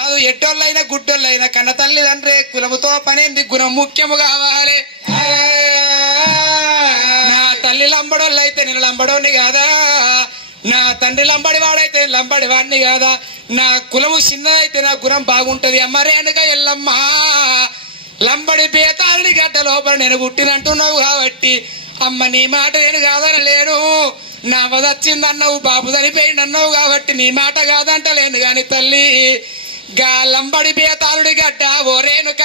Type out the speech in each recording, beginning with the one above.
కాదు ఎట్టోళ్ళైనా గుడ్డోళ్ళైనా కన్న తల్లిదండ్రి కులముతో పనేంది గుణం ముఖ్యము కావాలి. నా తల్లి లంబడోళ్ళైతే నేను లంబడోని కాదా, నా తండ్రి లంబడి వాడైతే లంబడి వాడిని కాదా, నా కులము చిన్నదైతే నా గుణం బాగుంటది. అమ్మరేనుక ఎల్లమ్మ లంబడి బేతాళి గడ్డ లోపల నేను పుట్టినంటున్నావు కాబట్టి అమ్మ నీ మాట నేను కాదనలేను. నా వదొచ్చిందన్నావు, బాబు చనిపోయిందన్నావు కాబట్టి నీ మాట కాదంటలేను గాని తల్లి గా లంబడి బేతాళుడి గడ్డ ఓరేనుక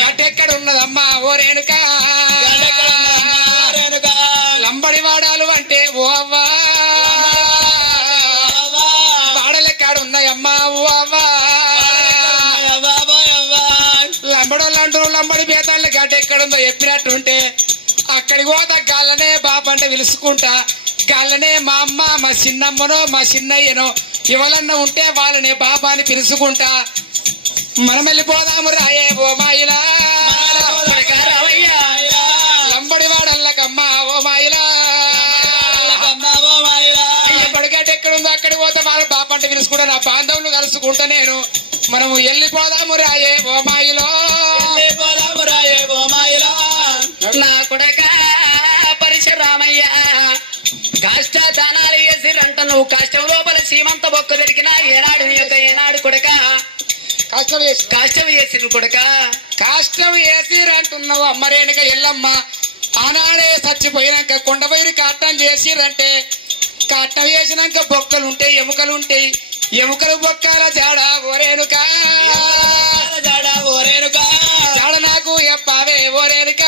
గడ్డ ఎక్కడ ఉన్నదమ్మా ఓరేనుక లంబడి వాడాలు అంటే ఓ అవ్వా వాడలెక్కడ ఉన్నాయమ్మా ఓ అవ్వా లంబడోళ్ళు అంటారు లంబడి బేతాళ్ళ గడ్డ ఎక్కడుందో చెప్పినట్టుంటే అక్కడికి పోతా గాళ్ళనే బాబు అంటే పిలుచుకుంటా, గాళ్ళనే మా అమ్మ మా చిన్నమ్మనో మా చిన్నయ్యనో ఎవరన్నా ఉంటే వాళ్ళని బాబా అని పిలుచుకుంటా. మనం వెళ్ళిపోదాము రాయే ఓ మాయిలా లంబడి వాడల్లకమ్మా ఓ మాయిలా బడిగడ్డ ఎక్కడుందో అక్కడికి పోతే వాళ్ళ బాబు అంటే పిలుచుకుంటా, నా బాంధవులు కలుసుకుంటా నేను. మనము వెళ్ళిపోదాము రాయే ఓ మాయిలో నా కొడక పరిశురామయ్య కాష్ట దానాలు వేసిరంట నువ్వు కష్టం లోపల సీమంత బొక్క దొరికినా ఏనాడు నీ యొక్క ఏనాడు కొడక కాష్టం వేసిరు కొడక కాష్టం వేసిరంటున్నావు అమ్మరేనుక ఎల్లమ్మ. ఆనాడే చచ్చిపోయినాక కొండపైరు కాటం చేసిరంటే కాటం వేసినాక బొక్కలుంటాయి ఎముకలుంటాయి, ఎముకలు బొక్కల జాడ ఓరేనుక జాడ నాకు ఎప్పావే ఓరేనుక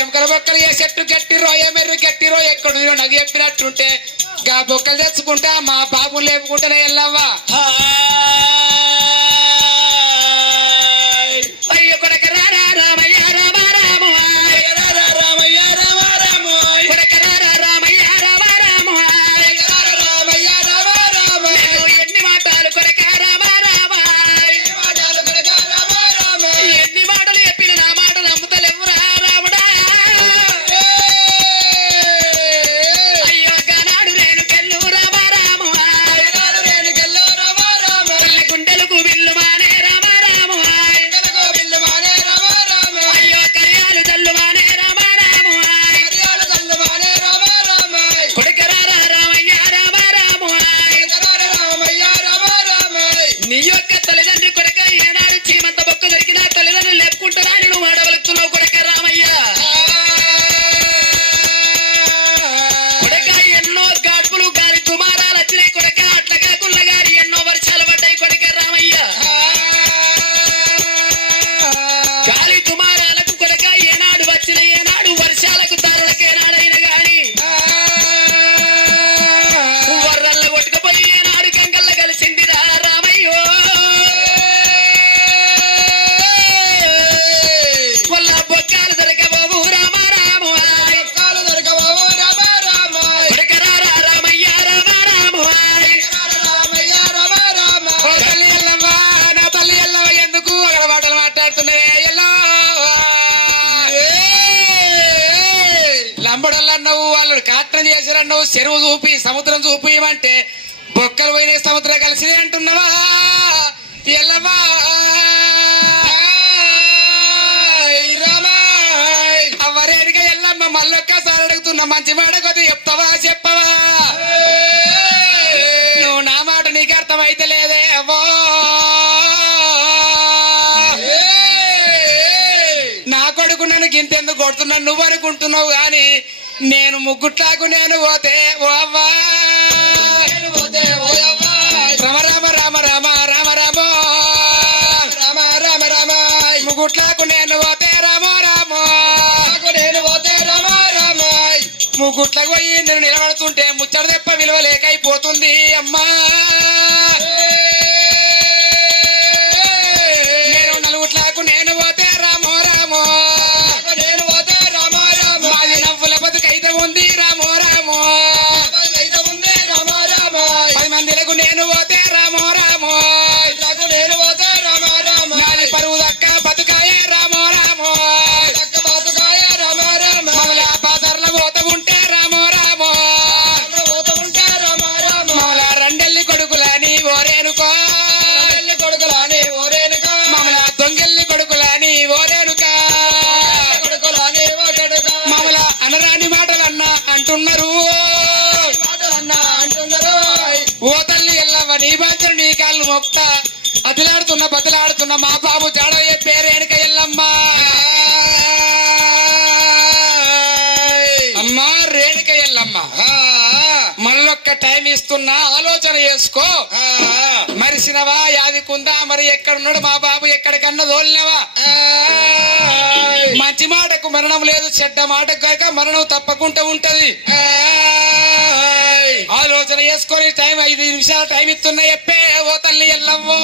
ఎముకల బొక్కలు ఏ చెట్టు గట్టిరో ఏ మెర్రు గట్టిరో ఎక్కడు నాకు చెప్పినట్టుంటే గా బొక్కలు తెచ్చుకుంటా మా బాబు లేపుకుంటానే వెళ్ళవ్వా. అయ్యో కొడక రారా రామయ్య రామ రామ రామయ్య రామ రామ కొడక రారా రామయ్య రామ రామ రామయ్య రామ రామ ఎన్ని మాటలు కొడక రామ రామ మాటలు కొడక రామ రామ ఎన్ని మాటలు చెప్పిన నా మాటలు నమ్ముతలేవురా రాముడా. అయ్యో గనాడు రేణుకెళ్ళు రామ రామ రేణుకెళ్ళు రామ రామ గుండెలకు విల్లు మానే రామ రామ బిల్లు మానే రామ రామ అయ్యో కర్యాలు తల్లు మానే రామ రామ హరియాల తల్లు మానే రామ రామ కొడుక రారా రామయ్య రామ రామ రామయ్య రామ రామ నీ యొక్క తల్లిదండ్రి కొడక ఏనాడు చీమంత బొక్క దొరికినా తల్లిదండ్రులు లేపుకుంటారా నేను వాడవలుతున్నావు కొడక రామయ్య. కొడక ఎన్నో గాడుపులు గాలి తుమారాలు వచ్చినాయి కొడక, అట్లగా గుల్లగారి ఎన్నో వర్షాలు పడ్డాయి కొడక రామయ్య. గాలి తుమారాలకు కొడక ఏనాడు వచ్చిన ఏనాడు వర్షాలకు దారులకు ఏనాడైనా గాని వర్రల్ల కొట్టుకుపోయి ఏనాడు గంగల్ల కలిసిందిరా రామయ్యో. వల్ల బొక్కాలు దొరకబోవు రామ రామ కాలు దొరకబాబు రామ రామ కొడక రారా రామయ్య రామ రామ రామయ్య రామ రామ ఓ తల్లి ఎల్లమ్మ నా తల్లి ఎల్లమ్మ ఎందుకు అక్కడ మాటలు మాట్లాడుతున్నాయి ఎల్లో లంబడల్లన్నావు వాళ్ళు కాటం చేశారన్నావు, చెరువు చూపి సముద్రం చూపియమంటే బొక్కలు పోయిన సముద్రం కలిసి అంటున్నావా ఎల్లమ్మా అవ్వరేనిక ఎల్లమ్మ మళ్ళొక్కసారి అడుగుతున్నా మంచి మాట కొద్ది చెప్తావా చెప్పవా. నువ్వు నా మాట నీకు అర్థమైతే లేదే అవ్వో. నా కొడుకు నన్ను గింతెందుకు కొడుతున్నాను నువ్వు అనుకుంటున్నావు గాని నేను ముగ్గుట్లాకు నేను పోతే ఓ అవ్వా రామ రామ రామ రామ రామ రామ రామ రామ రామ ముగ్గుట్లాకు నేను పోతే రామ రామ నేను పోతే రామ రామ ముగ్గుట్లకు పోయి నేను నిలబడుతుంటే ముచ్చట తెప్ప విలువ లేకైపోతుంది అమ్మా. నేను నలుగుట్లకు నేను పోతే రామో రామో నేను పోతే రామ రామ మాది నవ్వుల బతుకైతే ఉంది రామో రామో ఉంది రామ రామ 10 మందిలకు నేను పోతే రామో రామో నేను పోతే రామ రామ నాది పరువు దక్క బతుకాయే రామో రామో బతుకాయ రామ రామ మళ్ళా బాదర్ల పోత ఉంటే రామో రామో పోత ఉంటే రామ ఓ తల్లి ఎల్లవ్వ నీ బాధ్యం నీ కాళ్ళు మొక్త బతిలాడుతున్న మా బాబు జాడయ్య పేరేనుక ఎల్లమ్మ అమ్మా రేణుక ఎల్లమ్మ మళ్ళొక్క టైం ఇస్తున్నా ఆలోచన చేసుకో మరిసినవా యాదికుందా మరి ఎక్కడున్నాడు మా బాబు ఎక్కడికన్నా తోలినవా మంచి మాటకు మరణం లేదు చెడ్డ మాటకు కనుక మరణం తప్పకుండా ఉంటది ఆలోచన చేసుకొని టైం 5 నిమిషాలు టైం ఇస్తున్నా చెప్పే ఓ తల్లి ఎల్లమ్మో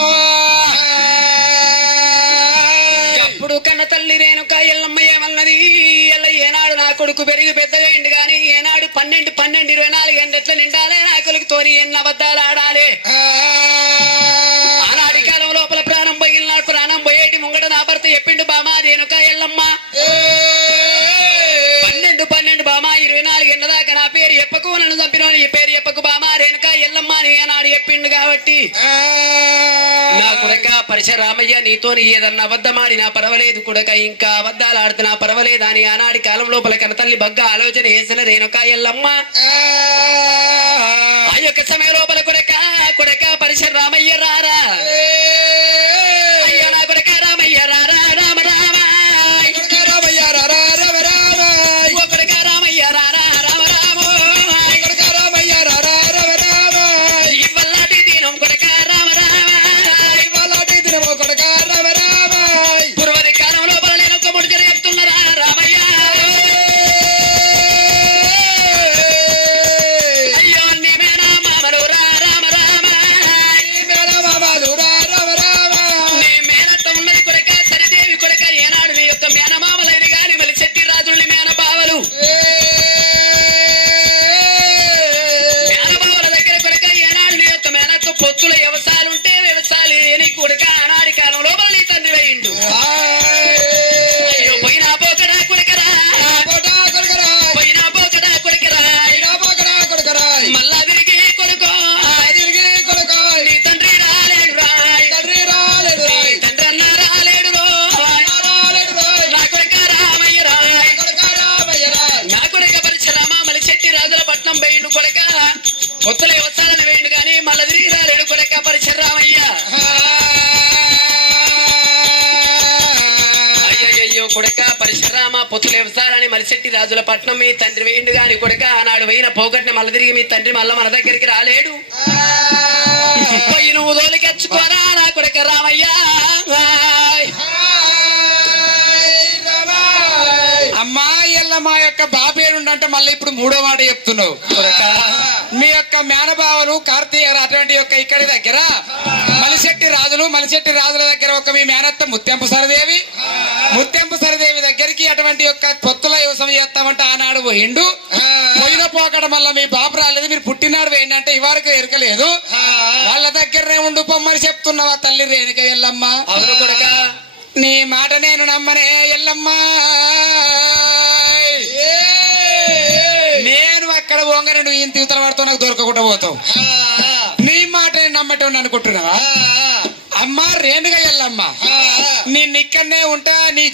అప్పుడు కన్న తల్లి రేణుక ఎల్లమ్మ ఏమన్నది ఎల్ల ఏనాడు నా కొడుకు పెరిగి పెద్దగా ఇండు గాని ఏనాడు 12 24 గంటల నిండాలే నా కొడుకు తోని ఎన్న అబద్ధాలు ఆడాలి ఆనాడి కాలం లోపల ప్రాణం పోయినాడు ప్రాణం పోయేటి ముంగట నా భర్త చెప్పిండు బామా రేణుక ఎల్లమ్మ 12 బామా 24 గంటల దాకా నా పేరు చెప్పకు నన్ను చంపినోని ఈ పేరు చెప్పకు బామా రేణుక ఎల్లమ్మ అని ఏనాడు చెప్పిండు కాబట్టి నా కొడక పరశురామయ్య నీతోని ఏదన్నా అబద్ధమాడినా పర్వాలేదు కొడక ఇంకా అబద్ధాలు ఆడుతున్నా పర్వాలేదు అని ఆనాడి కాలం లోపల కనతల్లి బగ్గా ఆలోచన చేసిన రేణుక ఎల్లమ్మ ఆ యొక్క సమయం లోపల కొడక పరశురామయ్య రారా అయ్యా నా కొడక రామయ్య రారా రామ రామ రామయ్య రారా రామ రామ ఓ కొడక రామయ్య రారా రామ రామ రామయ్య రారా రామ రామ ఇవల్లాటి దినం కొడక రామ రామ ఇవాళటి దినము కొడక రామ రామ పూర్వది కాలం లోపల నేను ఒక ముడి చెప్తున్నారా రామయ్య అయ్యో నీ మేనా మామలు రా రామ రామ నీ మేనత్త ఉన్నది కొడక సరిదేవి కొడక ఏనాడు నీ యొక్క మేనమామలైన గాని మళ్ళీ శెట్టి రాజుల్ని మేనబావలు మేనబావల దగ్గర కొడక ఏనాడు నీ యొక్క మేనత్త పొత్తుల వ్యవసాయాలుంటే వ్యవసాయాలు ఏని కొడక ఆనాడి కాలం లోపల నీ తండ్రి వేయిండు అయ్యో పోయినా పోకడా కొడకరా పోయినా పోకడా కొడకరా మళ్ళా తిరిగి కొడుకో నీ తండ్రి రాలేడు రాయ్ నీ తండ్రి అన్న రాలేడు రోయ్ నా కొడుక రామయ్య రాయ్ నా కొడుక పరశురామ మళ్ళీ చెట్టి రాజుల పట్నం పోయిండు కొడక కొత్తల వ్యవసాయాలను వేయండు గాని మళ్ళీ తిరిగి రాలేడు కొడక పరశురామయ్య అయ్యయ్యో కొడక పరశురామ పొత్తుల వ్యవసాయాన్ని మలిశెట్టి రాజుల పట్నం మీ తండ్రి వేయండు గాని కొడక ఆనాడు పోయిన పోగొట్టిన మళ్ళీ తిరిగి మీ తండ్రి మళ్ళీ మన దగ్గరికి రాలేడు పోయి నువ్వు దోలికెచ్చుకోరా నా కొడక రామయ్య అమ్మా ఎల్లమ్మ యొక్క బాబేడుండంటే మళ్ళీ ఇప్పుడు 3వ మాట చెప్తున్నావు మీ యొక్క మేనబావలు కార్తీయ అటువంటి యొక్క ఇక్కడి దగ్గర మలిశెట్టి రాజుల దగ్గర ఒక మీ మేనత్త ముత్యంపు సరదేవి దగ్గరికి అటువంటి యొక్క పొత్తుల వ్యవసాయం చేస్తామంటే ఆనాడు పోయిండు పోయిన పోకడ మళ్ళీ మీ బాబు రాలేదు మీరు పుట్టినాడు వేయండి అంటే ఇవరకు ఎరకలేదు వాళ్ళ దగ్గరనే ఉండు పొమ్మని చెప్తున్నావా తల్లి రేణుక ఎల్లమ్మ అవును కొడక నీ మాట నేను నమ్మనే ఎల్లమ్మ నేను అక్కడ పోగానే నువ్వు ఇంత ఇవతల పడుతూ నాకు దొరకకుండా పోతావు నీ మాట నేను నమ్మటం అనుకుంటున్నావా అమ్మా రేణుక ఎల్లమ్మ నేను ఇక్కడనే ఉంటా నీ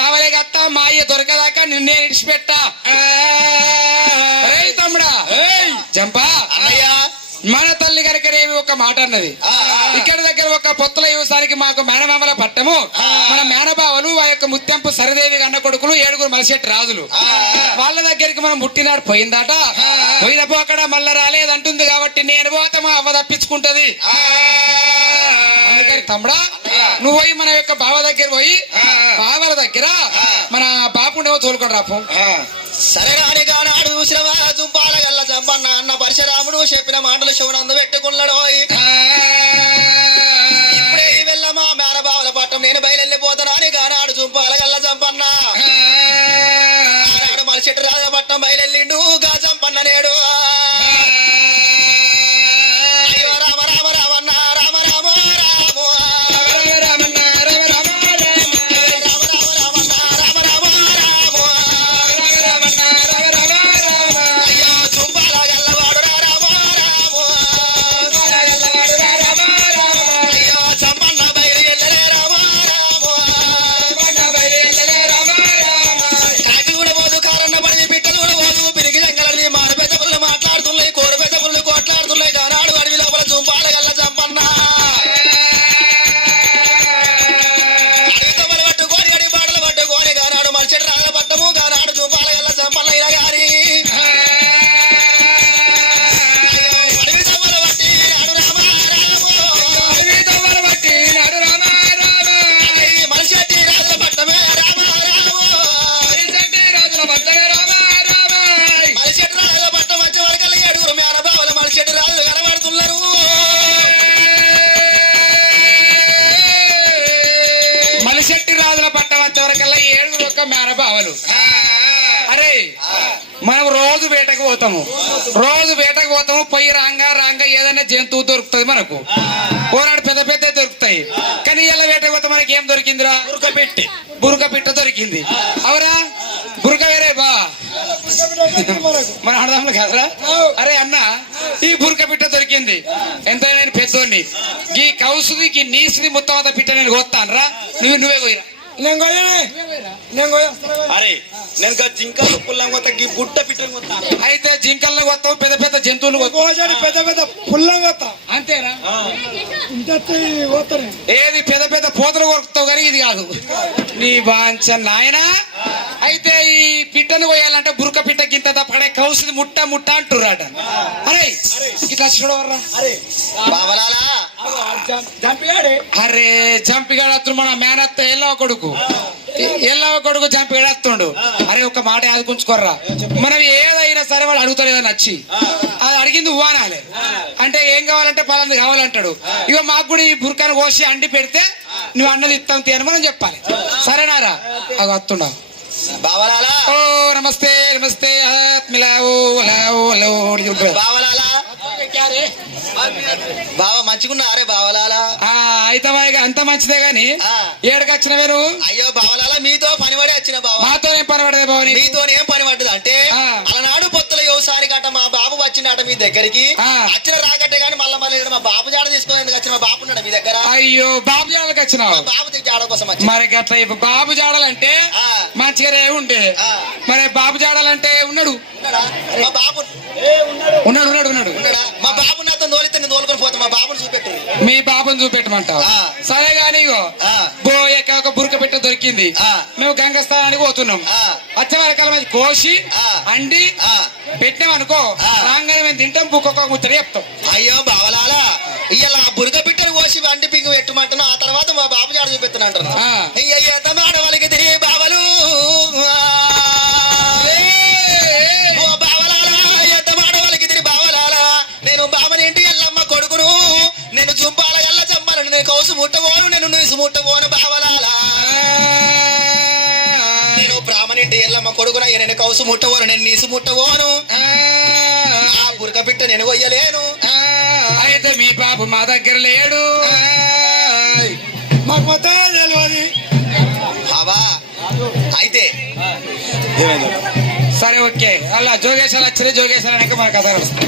కావలే కత్తా మా అయ్య దొరకదాకా నిన్నే ఇడిచిపెట్టా రేయ్ తమ్ముడా జంపా అన్నయ్య మన తల్లి గారికి ఒక మాట అన్నది ఇక్కడ దగ్గర ఒక పొత్తుల వ్యవసాయానికి మాకు మేనమామల పట్టము మన మేనబావలు ఆ యొక్క ముత్యంపు సరదేవి అన్న కొడుకులు 7 మలిశెట్టి రాజులు వాళ్ళ దగ్గరికి మనం ముట్టినాడు పోయిందట పోయిన పోకడ మళ్ళా రాలేదంటుంది కాబట్టి నేను పోతే మా అవ్వ తప్పించుకుంటది అందుకని తమ్ముడా నువ్వు పోయి మన యొక్క బావ దగ్గర పోయి బావల దగ్గర మన బాపుండేవో తోలుకొని రాపు సరే రాని కానాడు చూసినవా జుంపాల గల్ల చంపన్న అన్న పరశురాముడు చెప్పిన మాటలు శివనందు పెట్టుకున్నాడు ఇప్పుడే ఈ వెళ్ళమా మేనబావుల పట్టం నేను బయలుపోతాను అని కానాడు జుంపాల గల్ల చంపన్న ఆనాడు మలిశెట్టి రాజుల పట్టం బయలుండు గా చంపన్న నేడు అయ్యో రామ రామ రామన్న రామ రామ రామ రామన్న రామ రామ రామ రామ రామన్న రామ రామ రామ అయ్యో జుంపాల గల్లవాడు రామ రామ అయ్యో చంపన్న బయలు వెళ్ళలే రామ రామ యొక్క మేనబావలు. అరే మనం రోజు వేటకు పోతాము, పోయి రాంగా ఏదైనా జంతువు దొరుకుతుంది మనకు. పోరాడు పెద్ద పెద్ద దొరుకుతాయి. కానీ ఇలా వేటకు పోతే మనకి ఏం దొరికిందిరా? బురక పిట్ట దొరికింది. అవరా బురక వేరే బా మన ఆడదాములు కాదురా. అరే అన్న ఈ బురక పిట్ట దొరికింది. ఎంత నేను పెద్దోడిని, ఈ కౌసుది ఈ నీసిది మొత్తం అంత పిట్ట నేను కోస్తాను రా. నువ్వే పోయిరా. అరే నేను జింకలు పుల్లం కొత్త గుట్ట పిట్టలు కొత్తాను. అయితే జింకలను కొత్తావు, పెద్ద పెద్ద జంతువులు పెద్ద పెద్ద పుల్లం కొత్తా అంతేనా? పోతారు ఏది పెద్ద పెద్ద పోతలు కొరుకుతావు కానీ ఇది కాదు నీ బాంచ నాయనా. అయితే ఈ పిట్టను పోయాలంటే బురక పిట్ట గింత పడే కౌసుది ముట్ట అంటుర్రాట. అరే ఇట్లా చూడవర్రా. బావలాలా అరే చంపిగాడత్తుడు మన మేనత్త ఎల్లవ కొడుకు చంపిగాడత్తుండు. అరే ఒక మాట ఆదుకుంచుకోర్రా. మనం ఏదైనా సరే వాడు అడుగుతాడు ఏదో నచ్చి, అది అడిగింది ఉవ్వానాలి అంటే ఏం కావాలంటే పలాంది కావాలంటాడు. ఇక మాకు కూడా ఈ బురకాను కోసి అండి పెడితే నువ్వు అన్నది ఇస్తాం తీయని మనం చెప్పాలి. సరేనారా? అది వస్తుండవు. బావలాలా ఓ నమస్తే నమస్తే బావలాలా బావ మంచిగున్నా? అరే బావలాలా అయితే అంత మంచిదే గాని ఏడకొచ్చినవే నువ్వు? అయ్యో బావలాలా మీతో పనిపడే వచ్చిన బావ. మాతోనే పని పడదే బావ. మీతోనేం పని పడ్డది అంటే అలనాడు పొత్తుల వ్యవసాయానికి అట మా బాబు వచ్చినట మీ దగ్గరికి. వచ్చిన రాకట్టే గాని మళ్ళీ మా బాబు జాడ తీసుకునేందుకు వచ్చిన మా బాబు ఉన్నాడు మీ దగ్గర. అయ్యో బాబు జాడలకు వచ్చినావు? బాబు జాడ కోసం వచ్చి. మరి గట్ల బాబు జాడాలంటే మంచిగానే ఉండే. మరి బాబు జాడాలంటే ఉన్నాడు మా బాబు ఉన్నాడు. మా బాబు నాతో తోలితే నేను తోలుకొని పోతా. మా బాబుని చూపెట్టు. మీ బాబుని చూపెట్టమంటావు? సరే గాని ఒక బురక పెట్ట దొరికింది. మేము గంగస్థానానికి పోతున్నాం. వచ్చే వరకాల మంది కోసి అండి పెట్టినాం అనుకో, రాగానే మేము తింటాం. బుక్క ముచ్చట చెప్తాం. అయ్యో బావలాలా ఇలా బురక పిట్టను కోసి వండి పింగు పెట్టమంటున్నా. ఆ తర్వాత మా బాబు జాడ చూపెత్తున్నా అంటున్నా. ఎంత ఆడవాళ్ళకి తిరిగి బావలు బావనేంటి ఎల్లమ్మ కొడుకును. నేను చుంపాల గల్ల చంపాను. నేను కౌసు ముట్టబోను, నేను నీసు ముట్టబోను బావలాలా. నేను బ్రాహ్మణింటి ఎల్లమ్మ కొడుకున, నేను కౌసు ముట్టబోను, నేను నీసు ముట్టబోను. ఆ బురక పిట్ట నేను కొయ్యలేను. అయితే మీ బాబు మా దగ్గర లేడు. మాకు మొత్తం తెలియదు. అవా అయితే సరే ఓకే. అలా జోగేశాలు వచ్చింది. జోగేశాలు అనేక మన కథ నడుస్తుంది.